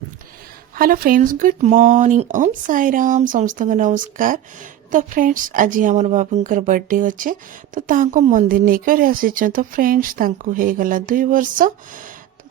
Hello friends, good morning. Om Sai Ram. समस्त को नमस्कार। तो फ्रेंड्स, आज आमर बाबूंकर बर्थडे अच्छे, तो तांको मंदिर नहीं कर आसी। तो फ्रेंड्स, तांको हे गला 2 वर्ष,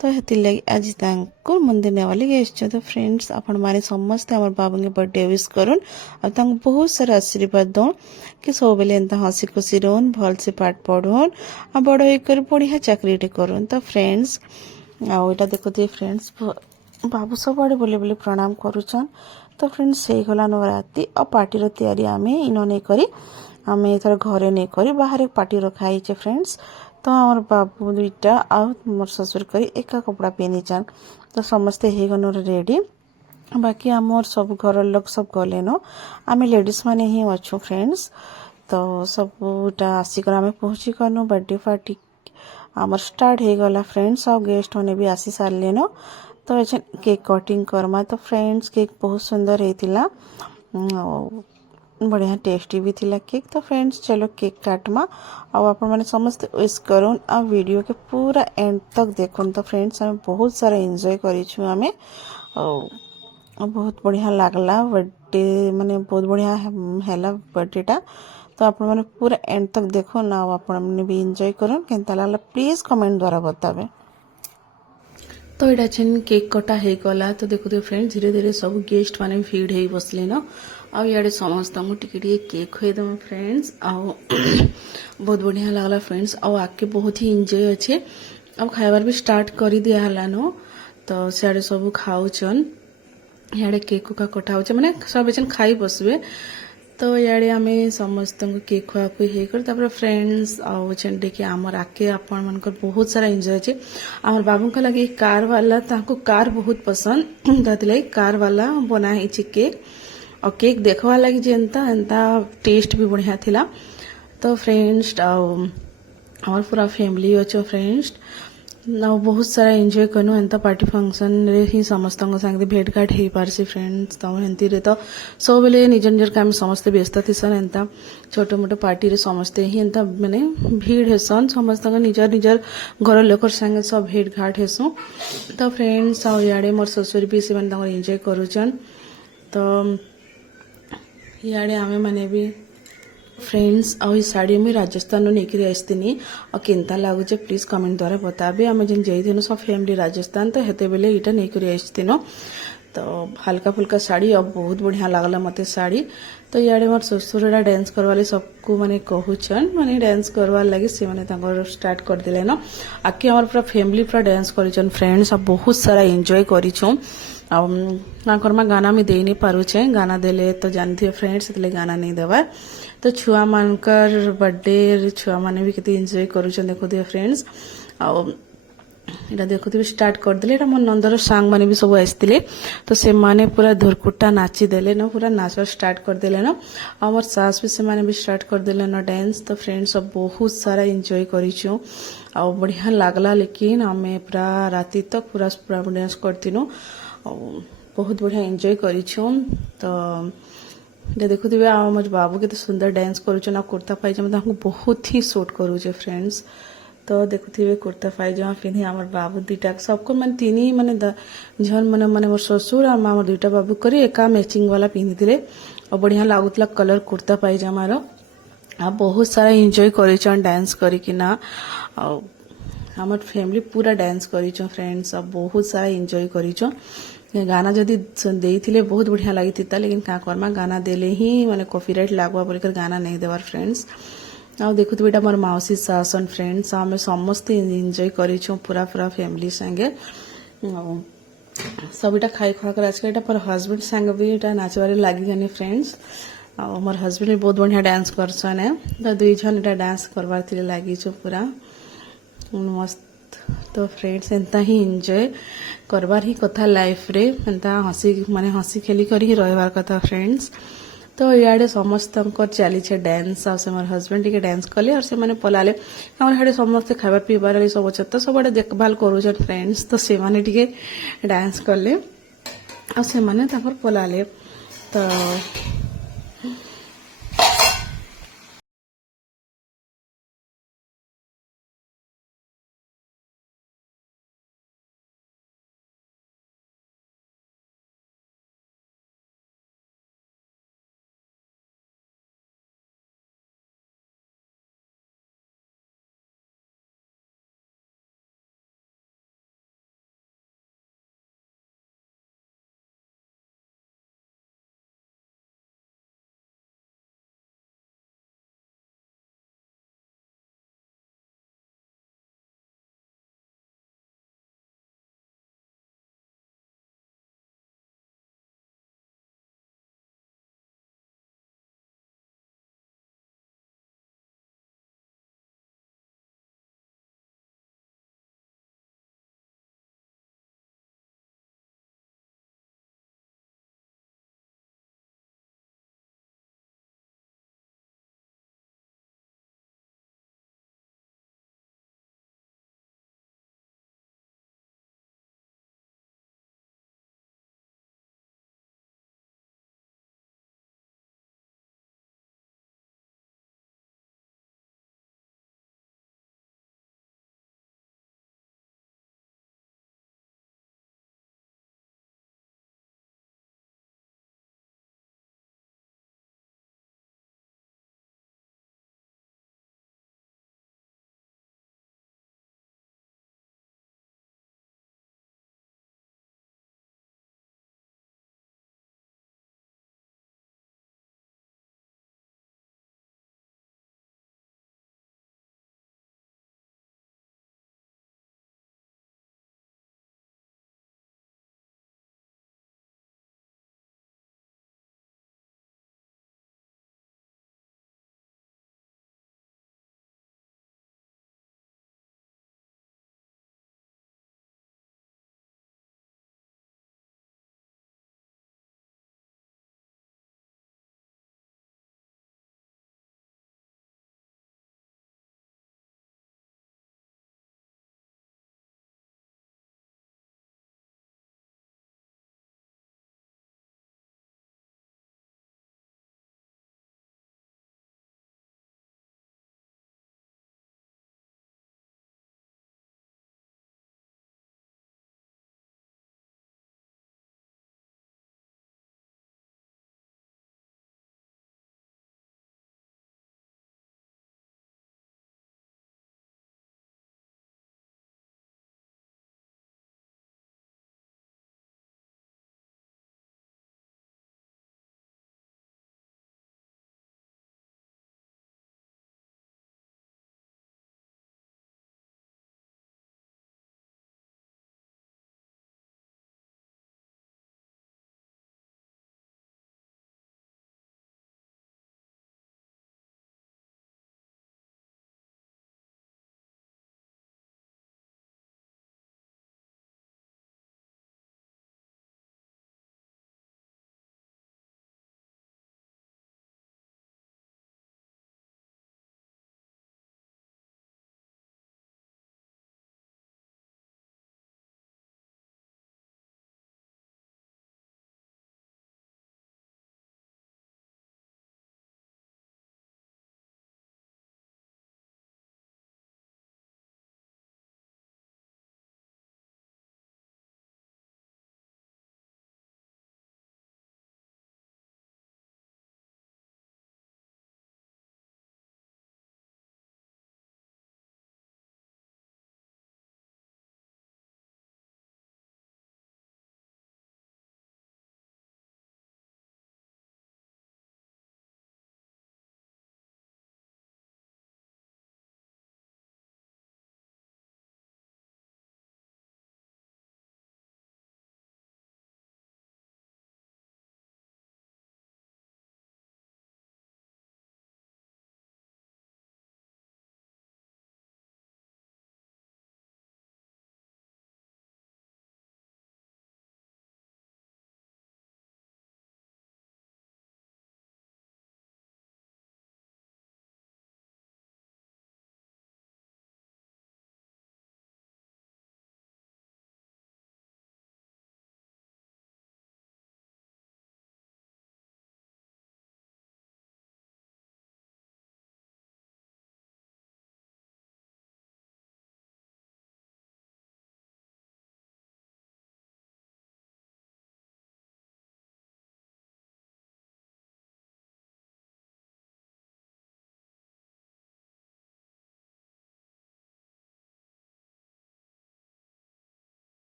तो हेति लगी आज तांको मंदिर ने वाली गए। तो फ्रेंड्स, आपण माने समस्त आमर बाबू के बर्थडे विश करूँ और तांको बहुत सारा आशीर्वाद दो कि सब बेले एंता हसी खुशी रोन, भल से पाठ पढ़ोन और बड़ होकर बढ़िया चाकरी करूँ। तो फ्रेंड्स, आटा देखुए फ्रेंड्स, बाबू सबुआड़े बोले बोले प्रणाम करुचन। तो फ्रेंड्स, से गला नवरात्रि और पार्टी तैयारी आमे इन नहीं करी आमे एथर घरे नहीं करी बाहर पार्टी रखाई फ्रेंड्स। तो आमर बाबू दुईटा आ मोर ससुर करी एका कपड़ा पहनीचान। तो समस्ते हो गन रेडी। बाकी आमर सब घर लोग सब गले न, आमे लेडीज माने ही अच्छु फ्रेंड्स। तो सबटा आसिक आमे पहुँची गनु बर्थडे पार्टी आमर स्टार्ट हो गला फ्रेंड्स। आ गेस्ट होने भी आसी सारे न। तो ऐसे केक कटिंग करमा। तो फ्रेंड्स, केक बहुत सुंदर होता, बढ़िया टेस्टी भी थिला केक। तो फ्रेंड्स, चलो केक काटमा और आपण मैंने समस्त विश करूँ आ वीडियो के पूरा एंड तक देखुन। तो फ्रेंड्स, आम बहुत सारा एंजॉय करूँ आमे और बहुत बढ़िया लागला बर्थडे, माने बहुत बढ़िया हैला बर्थडेटा। तो आपण मैंने पूरा एंड तक देखो ना, आपण मैंने भी एंजॉय करूँ। केनता लागला प्लीज कमेंट द्वारा बतावे। तो यहाँ छेन केक कटा हो गला। तो देखो फ्रेंड्स, धीरे धीरे सब गेस्ट माने भीड़ हो बसले न। आ इे समस्त टिके केक खुएदम फ्रेंड्स। बहुत बढ़िया लगला फ्रेंड्स। आके बहुत ही एंजॉय अच्छे। खाइबार भी स्टार्ट कर दिया न। तो सियाड़े सब खाऊन, इे केक का कटा हो मैंने सब खाई बसबे। तो इे आम समस्त केक खुआखुई होकर फ्रेंड्स आउे आमर आके आपण मानकर बहुत सारा एंजॉय अच्छे। आमर बाबू का लगे कार वाला, ताको कार बहुत पसंद, तो कार वाला बनाई केक। और केक देखवा लगी जेनता एंता टेस्ट भी बढ़िया थिला। तो फ्रेंड्स, आमर पूरा फैमिली अच्छे फ्रेंड्स ना बहुत सारा एंजॉय कनु एंता पार्टी फंक्शन रे ही समस्त संगे भेट घाट हो पारसी फ्रेंड्स। तो हेंती रे तो सब बेले निज निजर काम समस्ते व्यस्त थीसन। एंता छोट मोट पार्टी रे समस्ते ही एंता माने भीड़ हेसन। समस्त निजर निजर घर लोकर संगे सब भेट घाट हेसु। तो फ्रेंड्स, इे मोर ससुर भी से एंजॉय करुचन। तो इे आमे माने भी फ्रेंड्स आई साड़ी मुझे राजस्थान नहीं आसती और केनता लगुचे प्लीज कमेंट द्वारा बताबे। आम जेन जाइनु सब फैमिली राजस्थान, तो हेते बेले इटा नहीं आसतीन। तो हल्का फुल्का साड़ी अब बहुत बढ़िया लगला मते साड़ी। तो इे मोर ससुरा डांस करवाले सबको माने कहूचन, माने डांस करवार लगे से माने स्टार्ट कर दिले न। आके हमार पूरा फैमिली पूरा डांस करिचन फ्रेंड्स। अब बहुत सारा एंजॉय करिछो। आमा गाना में दे नहीं पारुचे, गाना देले तो जानते फ्रेंड्स, इसलिए गाना नहीं देवार। तो छुआ मानकर बर्थडे छुआ माने भी केते एंजॉय करुचन देखो फ्रेंड्स। इटा देखुथिबे स्टार्ट कर देले। इटा मोर नंदर सांग माने भी सब आसतिले। तो से माने पूरा धुरकुटा नाची देले न, पूरा नाचवा स्टार्ट कर देले न। और सास भी से माने भी स्टार्ट कर देले न डांस। तो फ्रेंड्स, सब बहुत सारा एंजॉय करिछु और बढ़िया लागला। लेकिन आमे पूरा राति तक पूरा पूरा डांस करतिनु और बहुत बढ़िया एंजॉय करिछु। तो देखुथिबे आमर बाबू के सुंदर डांस करुछन आ कुर्ता पायजामा बहुत ही सूट करुचे फ्रेंड्स। तो देखुथिबे कुर्ता पायजामा पिंधि आमर बाबू दुईटा सबको माने तीन ही माने झन माने माने मोर ससुर आ आमर दुईटा बाबू करी एका मैचिंग वाला पिंधिले और बढ़िया लागुतला कलर कुर्ता पायजामा रो। आ बहुत सारा एंजॉय करिछन डांस करिकिना। आमर फैमिली पूरा डांस करिछन फ्रेंड्स। अब बहुत सारा एंजॉय करिछन। गाना जदि देइथिले बहुत बढ़िया लगी, लेकिन क्या करमा गाना देले ही माने कॉपीराइट लागवा बोलकर गाना नहीं देवार फ्रेंड्स। आ देखुत बेटा मोर माउसी सासन फ्रेंड्स, आम समस्त एंजॉय करिछु पूरा पूरा फैमिली संगे। सब इटा खाई खुआकर आज पर हस्बैंड संगे भी इटा नाचबारे लगी गने फ्रेंड्स। और मोर हस्बैंड भी बहुत बढ़िया डांस करसन है। तो दुई जन इटा डांस करवार थिले लागिछु पूरा मस्त। तो फ्रेंड्स, एंता ही एंजॉय करवार ही कथा लाइफ रे, एंता हसी माने हसी खेली कर ही रहबार कथा फ्रेंड्स। तो इे समस्त चली डांस आ मोर हस्बैंड टी डांस कले और से माने पलाले आम समस्त खाबार पीबार सब अच्छे। तो सब देखभाल करूचन फ्रेंड्स। तो से माने टी डांस कले और से माने पलाले। तो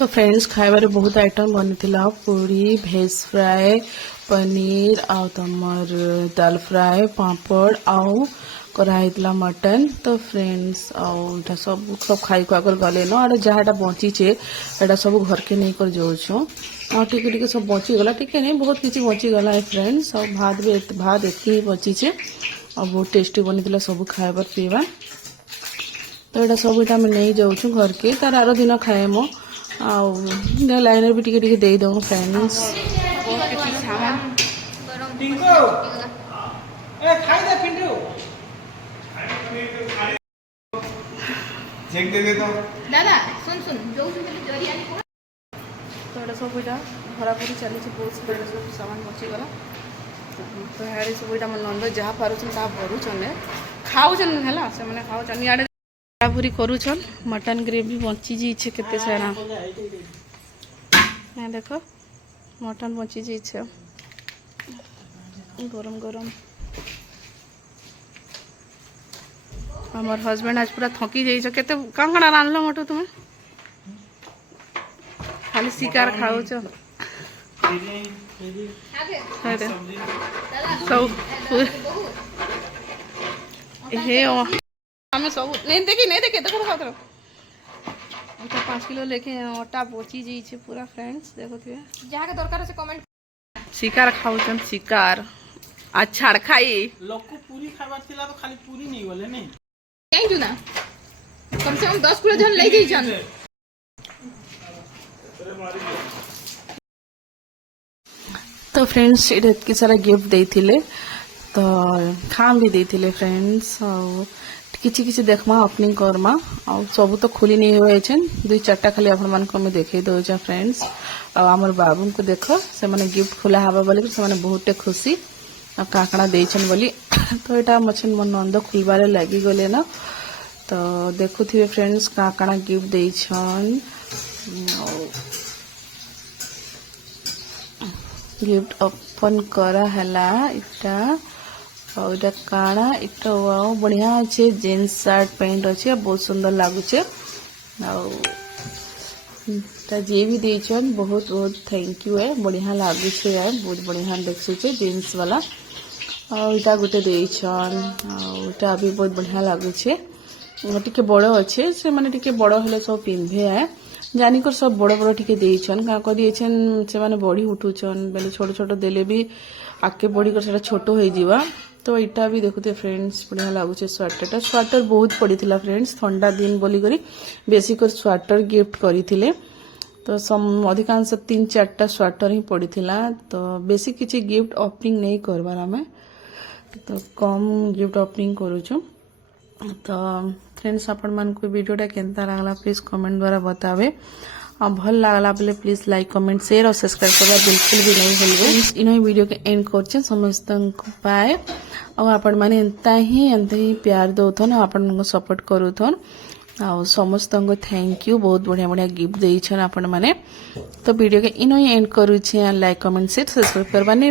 तो फ्रेंड्स खाइबार बहुत आइटम बनी पूरी भेज फ्राए पनीर आउ तमर दाल फ्राए पापड़ आउ कराई मटन। तो फ्रेंड्स आउ सब सब खाई खुआ कर गले न आड़े जहाँ बचीचे एटा सब घर के नहीं कर जाऊँ आ टिके सब बचीगला टिके नहीं बहुत किसी बचीगला है फ्रेंड्स। और भात भी भात एति बचीचे और बहुत टेस्टी बनी सब खाइबार पीवा। तो यहाँ सब इटा नहीं जाऊँ घर के तार आर दिन खाए मो लाइन भी टिके दे दो फ्रेंड्स। तो ये सब इटा भराभरी चली बहुत सब सामान बचीगला। तो यहाँ सब इटा नंद जहाँ पार्छन ता भरुचन खाऊन है से मैंने खाऊन इे भराभरी करुछन मटन ग्रेवी बची जाइए केते सारा यहाँ देख मटन बची जाइए गरम गरम। हमार हस्बैंड आज पूरा थकी जाइए केते कण कण रांधल मटो तुम्हें खाली शिकार खाऊ सब हे हमें सब नहीं देखे देखो खातर 5 किलो लेके अटा बची जाइए पूरा फ्रेंड्स देखो जहाँ के दरकार से कमेंट शिकार खाऊचन शिकार आज छाड़ खाई लोग को पूरी खाबार थिला तो खाली पूरी नहीं बोले नहीं नहीं ना कम से कम 10 किलो जन ले जाइछन। तो फ्रेंड्स इतनी सारा गिफ्ट देथिले तो खाम भी देथिले फ्रेंड्स और किसी किसी देखमा ओपनिंग करमा और सब तो खुली नहीं हुए छन 2-4टा खाली आपण मान को मैं देखे दो जा फ्रेंड्स। और हमर बाबू को देखो से माने गिफ्ट खुला हवा बोले से माने बहुत खुशी और काकड़ा देछन बोली। तो एटा मछन मन नंद खुलबारे लगी गले ना तो देखुथिबे फ्रेंड्स काकड़ा गिफ्ट देछन गिफ्ट ओपन करा हला इटा और इटा काना इटा वाओ बढ़िया अच्छे जीन्स शर्ट पैंट अच्छे बहुत सुंदर लागुचे और जे भी देछन बहुत बहुत थैंक यू है बढ़िया लागुचे यार बहुत बढ़िया देखुचे जीन्स वाला और इटा गोटे देछन और इटा भी बहुत बढ़िया लागुचे टिके बड़ अच्छे से माने टिके बड़ हेले सब पिंधे है जानिकर सब बड़ बड़ टिके देछन का करिएछन से माने बड़ी उठुचन बेले छोट छोट देले भी आके बड़ी कर सेटा छोट हो जीवा। तो इटा भी देखुते फ्रेंड्स बढ़िया लागुचे स्वेटर स्वेटर बहुत पड़ीथिला फ्रेंड्स ठंडा दिन बोली करी बेसी कर स्वेटर गिफ्ट करिथिले तो अधिकांश 3-4टा स्वेटर ही पड़ीथिला तो बेसी किछि गिफ्ट ओपनिंग नहीं करबार हमें तो कम गिफ्ट ओपनिंग करूछु। तो फ्रेंड्स आपण मान को वीडियोटा केनता लागला प्लीज कमेंट द्वारा बतावे और भल लागला बोले प्लीज लाइक कमेंट शेयर और सब्सक्राइब करवा बिल्कुल भी नहीं भूलबे। इन वीडियो के एंड करछन समस्त को पाए और आपण माने एंता ही प्यार दोथन आपण को सपोर्ट करूथन और समस्त को थैंक यू बहुत बढ़िया बढ़िया गिफ्ट देइछन आपण माने। तो वीडियो के इन एंड करूछे लाइक कमेंट शेयर सब्सक्राइब करवा नहीं